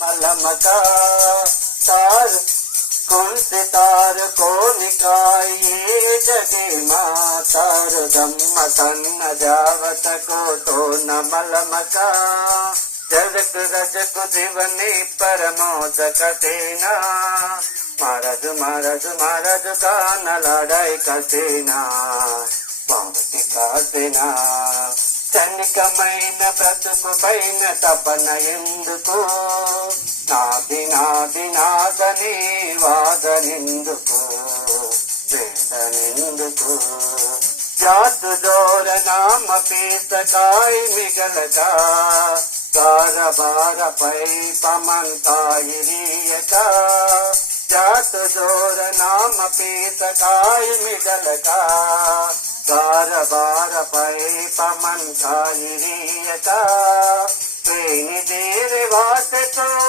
मलमका तार कौन से तार को निकाये जदे मातार गम्म तन्न जावत को तो न मलमका जगत रजक दिवने परमोद कथेना महाराज महाराज महाराज का न लड़ाई कथेना पावती कासेना క్షణికమైన బ్రతుకు పైన తపన ఎందుకు నాది నాది నాదని వాదనెందుకు వేదనెందుకు జాతు జోర నామ పీతకాయ మిగలక కారబారపై పమంతాయిరియక జాతు జోర నామ పీతకాయ మిగలక కారబారపై పమంతాయిరియక ప్రేమి దేరే వాసతో